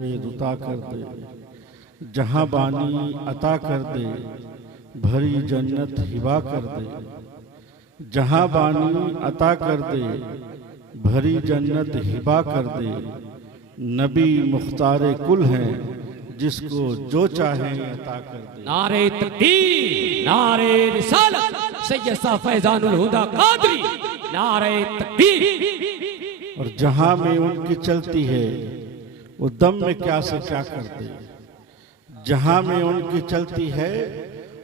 रुता कर दे, जहां बानी अता कर दे, भरी जन्नत हिबा कर दे। जहां बानी अता कर दे, भरी जन्नत हिबा कर दे। नबी मुख्तारे कुल हैं, जिसको जो चाहे अता कर दे। नारे तकबीर, नारे रिसालत, सैयद साहब फैजानुल हुदा कादरी, नारे तकबीर। और जहां में उनकी चलती है, वो दम में क्या से क्या कर दे। जहां में उनकी चलती है,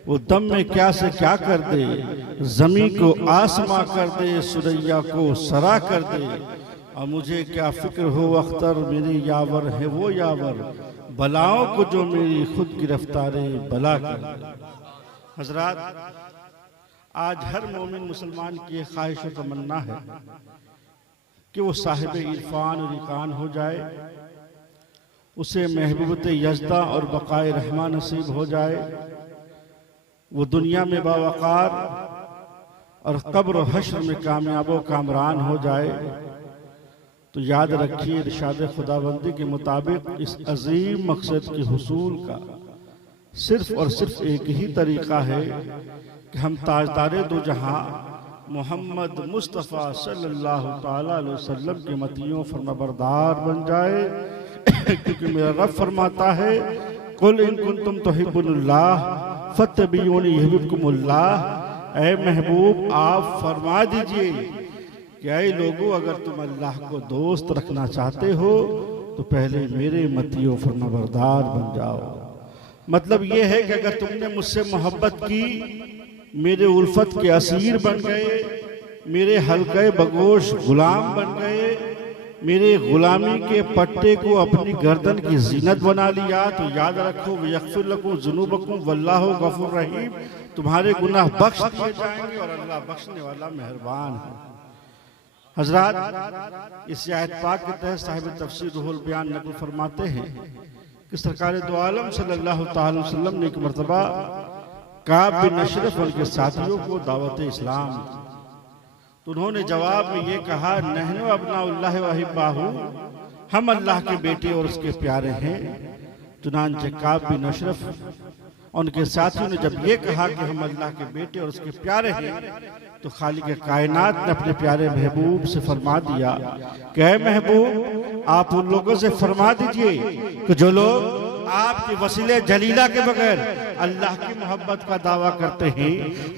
वो दम में क्या से क्या कर दे। जमी को आसमां कर दे, सुरैया को सरा कर दे। और मुझे क्या फिक्र हो अख्तर, मेरे यावर है वो यावर, बलाओं को जो मेरी खुद गिरफ्तारे बला कर दे। हजरात, आज हर मोमिन मुसलमान की एक ख्वाहिश और तमन्ना है कि वो साहिब इरफान और इकान हो जाए, उसे महबूबत यज़दा और बक़ाए रहमा नसीब हो जाए, वो दुनिया में बावक़ार और कब्र हश्र में कामयाबो कामरान हो जाए। तो याद रखिए, इरशाद खुदाबंदी के मुताबिक इस अजीम मकसद के हुसूल का सिर्फ और सिर्फ एक ही तरीक़ा है कि हम ताजदारे दो जहां मोहम्मद मुस्तफ़ा सल्लल्लाहु ताला अलैहि वसल्लम के मतियों फरमाबरदार बन जाए। क्योंकि मेरा रब फरमाता है, कुल इन कुंतुम तुहिब्बुल्लाह फत्तबिऊनी युहिब्बुकुमुल्लाह। ऐ महबूब, आप फरमा दीजिए कि ऐ लोगों, अगर तुम अल्लाह को दोस्त रखना चाहते हो तो पहले मेरे मतियों फरमाबरदार बन जाओ। मतलब ये है कि अगर तुमने मुझसे मोहब्बत की, मेरे उल्फत के असीर बन गए, मेरे हल्के बगोश गुलाम बन गए, मेरे गुलामी के पट्टे को अपनी गर्दन की जीनत बना लिया, तो याद रखो, यग़फ़िर लकुम ज़ुनूबकुम वल्लाहु गफ़ूर रहीम। तुम्हारे गुनाह बख्श दिए जाएंगे और अल्लाह बख्शने वाला मेहरबान है। हजरात, इस आयत पाक के तहत साहिब तफसीर रूहुल बयान नक़ल फरमाते हैं कि सरकार दो आलम सल्लल्लाहु ताला अलैहि वसल्लम ने एक मरतबा काब बिन अशरफ उनके साथियों को दावत इस्लाम दी। तो उन्होंने जवाब में ये कहा, नहनु अब्नाउल्लाह व अहिब्बाहु, हम अल्लाह के बेटे और उसके प्यारे हैं। चुनांचे काब बिन अशरफ उनके साथियों ने जब ये कहा कि हम अल्लाह के बेटे और उसके प्यारे हैं, तो खालिक कायनात ने अपने प्यारे महबूब से फरमा दिया कि ऐ महबूब, आप उन लोगों से फरमा दीजिए कि जो लोग आपके वसीले जलीला के बगैर अल्लाह की मोहब्बत का दावा करते हैं,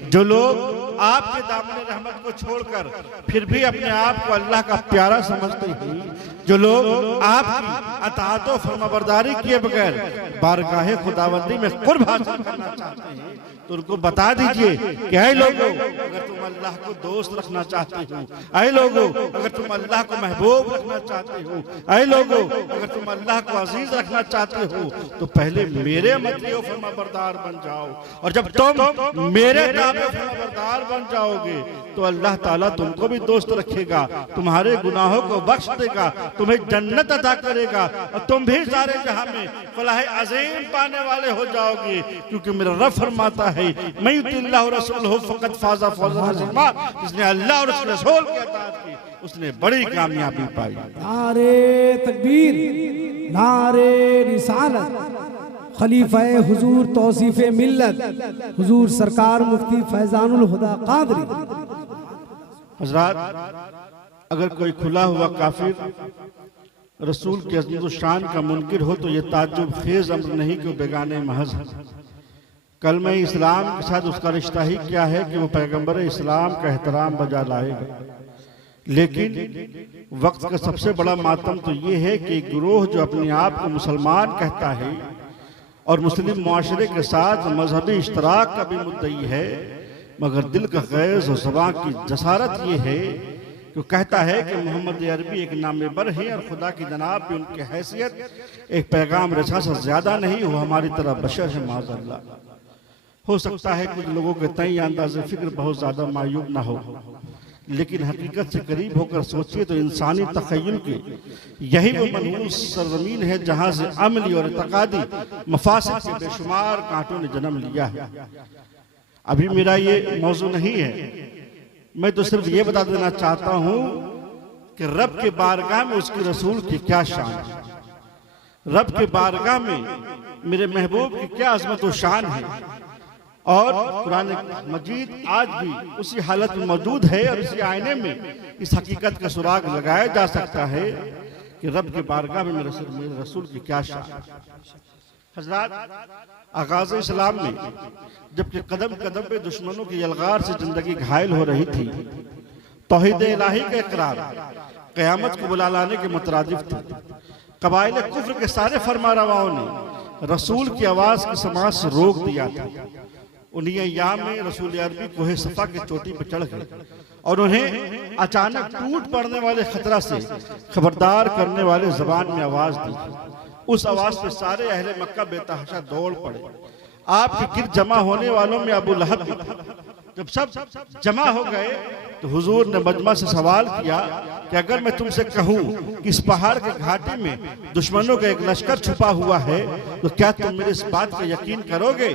जो लोग आपके दामन रहमत को छोड़कर फिर भी अपने आप को अल्लाह का प्यारा समझते हैं, जो लोग आपकी अताअत व फरमाबरदारी किए बगैर बारगाहे खुदाबंदी में कुर्ब हासिल करना चाहते हैं, तो उनको बता दीजिए कि ऐ लोगों, अगर तुम अल्लाह को दोस्त रखना चाहते हो, ऐ लोगों, अगर तुम अल्लाह को महबूब रखना चाहते हो, ऐ लोगों, अगर तुम अल्लाह को अजीज रखना चाहते हो, तो पहले मेरे मतियों फरमाबरदार बन जाओ। और जब तुम मेरे ताबे फरमाबरदार बन जाओगे तो अल्लाह ताला तुमको भी दोस्त रखेगा, तुम्हारे गुनाहों को बख्श देगा, तुम्हें जन्नत अता करेगा और तुम भी सारे जहां में फलाह अजीम पाने वाले हो जाओगे। क्योंकि मेरा रब फरमाता है, मैं युतिल्लाहु रसूलहु फ़क़द फ़ाज़ा फ़ौज़न अज़ीमा, जिसने अल्लाह और उसके रसूल की अताअत की, उसने बड़ी कामयाबी पाई। नारे तकबीर, नारे रिसालत, खलीफा हुजूर तौसीफ़े मिल्लत हुजूर सरकार मुफ्ती फैजानुल हुदा कादरी। हजरात, अगर कोई खुला हुआ काफिर रसूल के अज़्मत व शान का मुनकिर हो तो यह ताज्जुब खेज अम्र नहीं कि वो बेगाने महज है। कलमे इस्लाम के साथ उसका रिश्ता ही क्या है कि वो पैगंबर इस्लाम का एहतराम बजा लाएगा। लेकिन वक्त का सबसे बड़ा मातम तो ये है कि एक गिरोह जो अपने आप को मुसलमान कहता है और मुस्लिम मुआशरे के साथ मजहबी इश्तराक का भी मुद्दई है, मगर दिल का गैज़ और ज़बान की जसारत ये है कि कहता है कि मोहम्मद अरबी एक नामेबर है और खुदा की जनाब भी उनकी हैसियत एक पैगाम रसा से ज़्यादा नहीं, वो हमारी तरह बशर है माज़अल्लाह। हो सकता है कुछ लोगों के तय अंदाज़े फिक्र बहुत ज़्यादा मायूब ना हो, लेकिन हकीकत से करीब होकर सोचिए तो इंसानी तख़य्युल के यही वो मनहूस सरजमीन है जहाँ से अमली और इत्क़ादी मफासिद के बेशुमार कांटों ने जन्म लिया है। अभी मेरा ये मौजू नहीं है, मैं तो सिर्फ ये बता देना चाहता हूँ कि रब के बारगाह में उसके रसूल की क्या शान है। रब के बारगाह में मेरे महबूब की क्या अजमत व शान है। और कुरान मजीद आज भी उसी हालत में मौजूद है और इसी आईने में इस हकीकत का सुराग लगाया जा सकता है कि रब के बारगाह में मेरे रसूल की क्या शान। हजरत आगाज़ इस्लाम में जबकि कदम कदम पे दुश्मनों की यलगार से जिंदगी घायल हो रही थी, तौहीद इलाही का इकरार क़यामत को बुला लाने के मुतरादिफ थे। कबाइल कुफ्र के सारे फरमारवाओं ने रसूल की आवाज़ की समाज से रोक दिया था। उन्हीं अय्याम में रसूल अरबी कोहे सफा की चोटी पर चढ़ गए और उन्हें अचानक टूट पड़ने वाले खतरा से खबरदार करने वाले जबान में आवाज दी। उस आवाज पे सारे अहले मक्का बेतहाशा दौड़ पड़े। आपके गिरद जमा होने वालों में अबू लहब भी था। जब सब जमा हो गए तो हुजूर ने मजमा से सवाल किया कि अगर मैं तुमसे कहूं कि इस पहाड़ के घाटी में दुश्मनों का एक लश्कर छुपा हुआ है तो क्या तुम मेरे इस बात पर यकीन करोगे?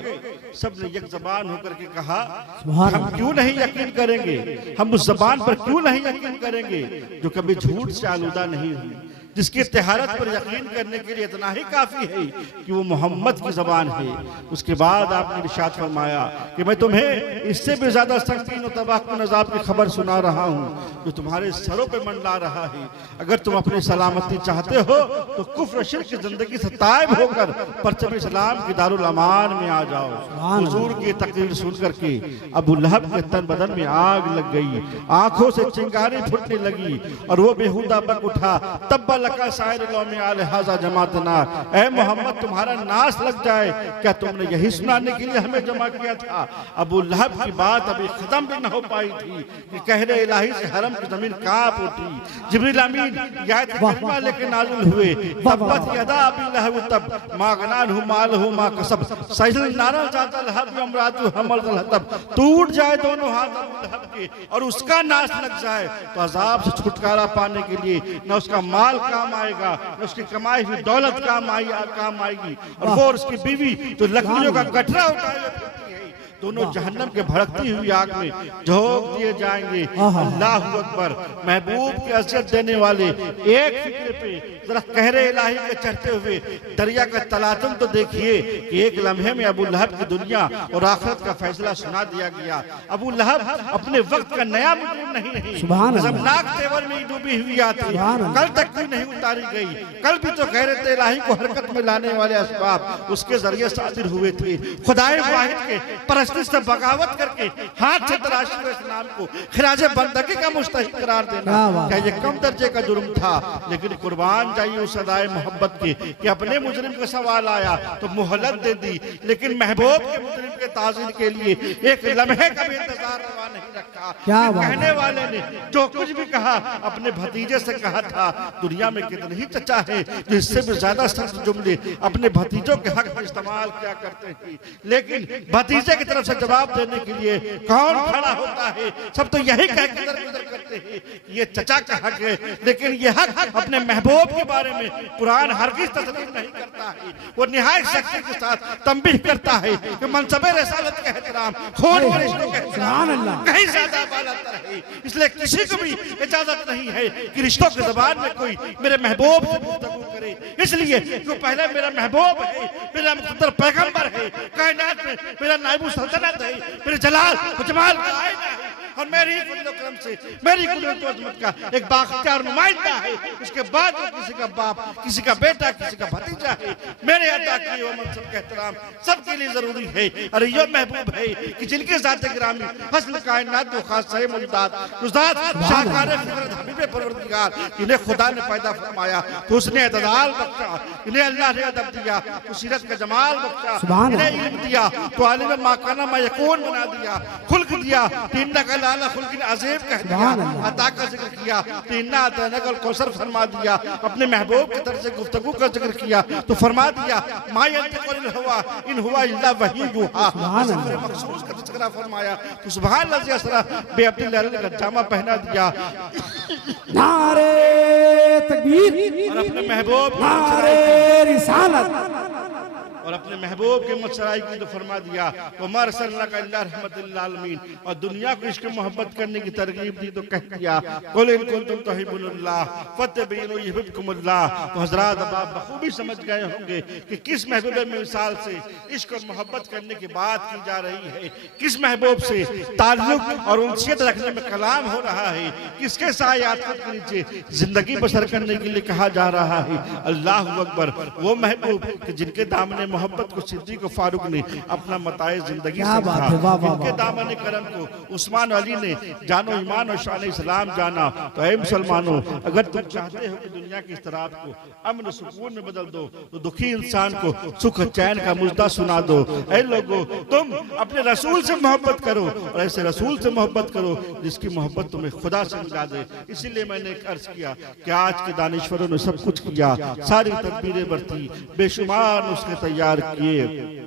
सबने एक जबान होकर के कहा, हम क्यों नहीं यकीन करेंगे, हम उस जबान पर क्यों नहीं यकीन करेंगे जो कभी झूठ से आलूदा नहीं हुई, जिसकी तहारत पर यकीन करने के लिए इतना ही काफी है कि वो मोहम्मद की जबान है। उसके बाद आपने इरशाद फरमाया कि मैं तुम्हें इससे भी ज्यादा संकीन और तबाहकुन अज़ाब की खबर सुना रहा हूँ जो तुम्हारे सरों पे मंडरा रहा है। अगर तुम अपनी सलामती चाहते हो तो कुफ्र शिर्क की जिंदगी से ताइब होकर परचम इस्लाम की दारुल अमान में आ जाओ। हुजूर की तकरीर सुन करके अबू लहब के तन बदन में आग लग गई, आंखों से चिंगारी फूटने लगी और वो बेहुदा बक उठा, तब्बा लका सायर कौम आले हाजा जमातना, ऐ मोहम्मद तुम्हारा नाश लग जाए, क्या तुमने यही सुनाने के लिए हमें जमा किया था? अबू लहब की बात अभी खत्म भी न हो पाई थी कि कहरे इलाही से हरम की जमीन कांप उठी। जिब्रील अमीन आयत करीमा लेके नाज़िल हुए, तब्बत यदा अबी लहब तब मा गनाहु मालहु मा कसब, सजल नारा जाता लहब अमरातु हमल हतब, टूट जाए दोनों हाथ अबू लहब के और उसका नाश लग जाए तो अजाब से छुटकारा पाने के लिए न उसका माल काम आएगा, उसकी कमाई हुई दौलत काम आएगी और वो और उसकी बीवी तो लकड़ियों का गठरा उठाए फिरती है, दोनों जहन्नम के भड़कती हुई आग में झोंक दिए जाएंगे। अल्लाहु अकबर। महबूब की अज़ियत देने वाले एक फिक्र पे जरा कहरे इलाही के चढ़ते हुए दरिया का तलातुम तो देखिए कि एक लम्हे में अबू लहब की दुनिया और आखिरत का फैसला सुना दिया गया। अबू लहब अपने वक्त का नया मुजरिम नहीं, शर्मनाक तेवर में डूबी हुई आती, कल तक क्यों नहीं उतारी गई? कल भी तो कहरे इलाही को हरकत में लाने वाले असबाब उसके जरिए सादिर हुए थे। खुदाए वाहिद के परस्ती से बगावत करके हाथ से तराशी हुए इस्लाम को खिराज बंदगी का मुस्तहिक करार देना क्या ये कम दर्जे का जुर्म था? लेकिन कुर्बान जाइए उस अदाए मोहब्बत की कि अपने मुजरिम का सवाल आया तो मोहलत दे दी, लेकिन महबूब के मुजरिम के ताज़ीर के लिए एक लम्हे का भी इंतजार रवा नहीं रखा। कहने वाले ने जो कुछ भी कहा अपने भतीजे से कहा था। दुनिया में कितने ही चचा है जो इससे भी ज्यादा सख्त जुमले अपने भतीजों के हक में इस्तेमाल किया करते हैं, लेकिन भतीजे की तरफ से जवाब देने के लिए कौन खड़ा होता है? सब तो यही कह के दरगुजर करते हैं कि ये चचा का हक है, लेकिन ये हक अपने महबूब के बारे में कुरान हरगिज़ तस्लीम नहीं करता है। वो निहायत सख्ती के साथ तंबीह करता है कि मनसबे रिसालत का एहतराम, खून और रिश्तों का एहतराम कहीं ज्यादा बालातर है, इसलिए किसी को भी इजाजत नहीं है कि रिश्तों की ज़बान में कोई मेरे महबूब से गुफ्तगू करे। इसलिए जो पहले मेरा महबूब है, मेरा मुक़द्दर पैगंबर है, कायनात में मेरा नायब सल्तनत है, मेरे जलाल और जमाल का आईना है और मेरी कुल्लुक्रम से मेरी कुदरत व अज़मत का एक बाख्तियार नुमाइंदा है। उसके बाद वो किसी का बाप, किसी का बेटा, किसी का भतीजा है। मेरे अता किए हुए मनसब का एहतराम सबके लिए जरूरी है। अरे ये महबूब है कि जिनके ज़ात गिरामी फस्ल कायनात व खासा मुमताज उस्ताद शाहकार फितरत हबीब परवरदिगार, इन्हें खुदा ने पैदा फरमाया तो उसने एतदाल बख्शा, इन्हें अल्लाह ने अदब दिया तो सीरत का जमाल बख्शा, इन्हें इल्म दिया तो आलिम माकाना मा यकून बना दिया, खुल्क दिया तो इन्नका लाला खुल्किन अज़ीम कह दिया, अता का जिक्र किया तो इन्ना अतैनाकल कौसर फरमा दिया, अपने महबूब की तरफ से गुफ्तगू का जिक्र किया तो फरमा दिया मा यंतिक़ुल हुआ इन हुआ इल्ला वही यूहा, अपने मखसूस का तज़किरा फरमाया तो सुभान अल्लाज़ी असरा बेअब्दिल्लाह का जामा पहना दिया। नारे तकबीर और अपने महबूब नारे रिसालत और अपने महबूब की मुसराई की तो फरमा दिया वमा अरसलनाका इल्ला रहमतल लिल आलमीन, और दुनिया को इसकी मोहब्बत करने की तरगीब दी तो कह दिया कुल इन कुंतुम तुहिब्बुनल्लाह फत्तबिऊनी युहिब्बुकुमुल्लाह। तो हजरात अब आप बखूबी समझ गए होंगे कि किस महबूब मिसाल से इश्क और मोहब्बत करने की बात की जा रही है, किस महबूब से ताल्लुक और उनसियत रखने में कलाम हो रहा है, किसके सायात के नीचे जिंदगी बसर करने के लिए कहा जा रहा है। अल्लाह अकबर, वो महबूब कि जिनके दामन मोहब्बत को सिद्दीक फारूक ने अपना मताए जिंदगी समझा, जिनके दामन करम को उस्मान अली ने जानो ईमान और शान इस्लाम जाना। तो ऐ मुसलमानों, अगर तुम चाहते हो कि दुनिया की इस तरफ को अमन सुकून में बदल दो तो दुखी इंसान को सुख चैन का मुजदा सुना दो। ऐ लोगों, तुम अपने रसूल से मोहब्बत करो और ऐसे रसूल से मोहब्बत करो जिसकी मोहब्बत तुम्हें खुदा से मिला दे। इसीलिए मैंने एक अर्ज किया कि आज के दानिश्वरों ने सब कुछ किया, सारी तदबीरें बरती, बेशुमार नुस्खे तैयार किए,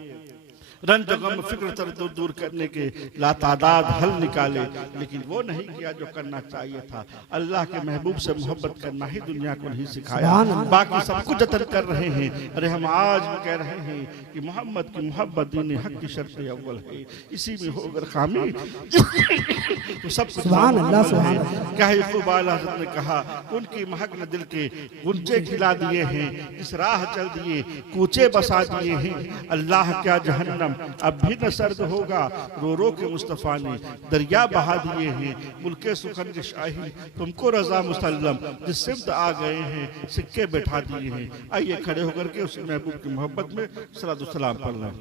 रंज गम फिक्र तरद्दुद दूर करने के लातादाद हल निकाले, लेकिन वो नहीं किया जो करना चाहिए था। अल्लाह के महबूब से मोहब्बत करना ही दुनिया को नहीं सिखाया, बाकी सब कुछ जतन कर रहे हैं। अरे हम आज भी कह रहे हैं कि मोहम्मद की मोहब्बत दीन हक की शर्त अव्वल है, इसी में हो अगर खामी तो सब कुछ। क्या है खूब आला हज़रत ने कहा, उनकी महक न दिल के गुंजे खिला दिए हैं, इस राह चल दिए कूचे बसा दिए हैं। अल्लाह क्या जहन्नम अब भी न सर्द होगा, रो रो के मुस्तफा ने दरिया बहा दिए हैं। मुल्के सुखन के शाही तुमको रजा मुसल्लम, जिस सिमत आ गए हैं सिक्के बैठा दिए हैं। आइए खड़े होकर के उस महबूब की मोहब्बत में सलातो सलाम पढ़ लें।